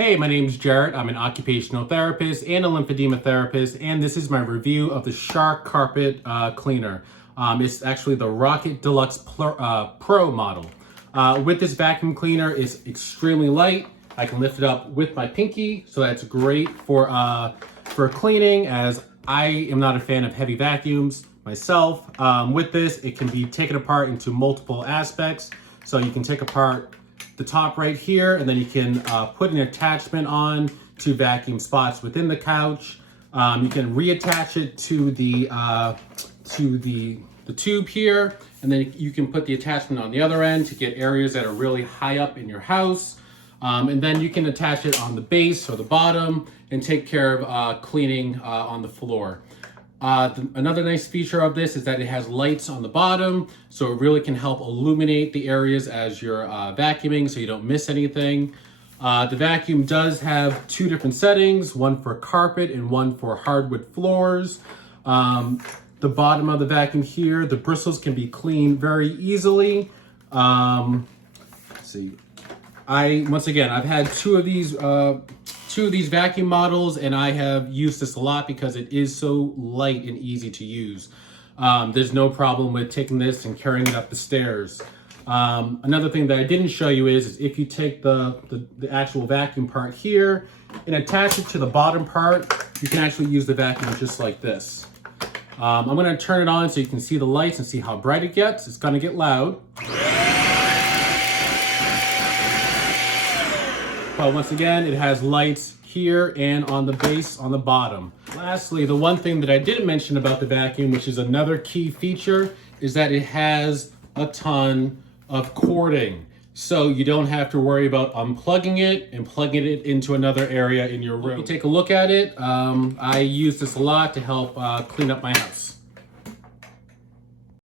Hey, my name is Jarrett. I'm an occupational therapist and a lymphedema therapist, and this is my review of the Shark Carpet Cleaner. It's actually the Rocket Deluxe Pro model. With this vacuum cleaner, it's extremely light. I can lift it up with my pinky, so that's great for cleaning, as I am not a fan of heavy vacuums myself. With this, it can be taken apart into multiple aspects. So you can take apart the top right here, and then you can put an attachment on to vacuum spots within the couch. You can reattach it to the tube here, and then you can put the attachment on the other end to get areas that are really high up in your house. And then you can attach it on the base or the bottom and take care of cleaning on the floor. Another nice feature of this is that it has lights on the bottom, so it really can help illuminate the areas as you're vacuuming so you don't miss anything. The vacuum does have two different settings, one for carpet and one for hardwood floors. The bottom of the vacuum here, the bristles can be cleaned very easily. Let's see. I've had two of these vacuum models, and I have used this a lot because it is so light and easy to use. There's no problem with taking this and carrying it up the stairs. Another thing that I didn't show you is if you take the actual vacuum part here and attach it to the bottom part, you can actually use the vacuum just like this. I'm gonna turn it on so you can see the lights and see how bright it gets. It's gonna get loud. But once again, it has lights here and on the base on the bottom. Lastly, the one thing that I didn't mention about the vacuum, which is another key feature, is that it has a ton of cording. So you don't have to worry about unplugging it and plugging it into another area in your room. Take a look at it. I use this a lot to help clean up my house.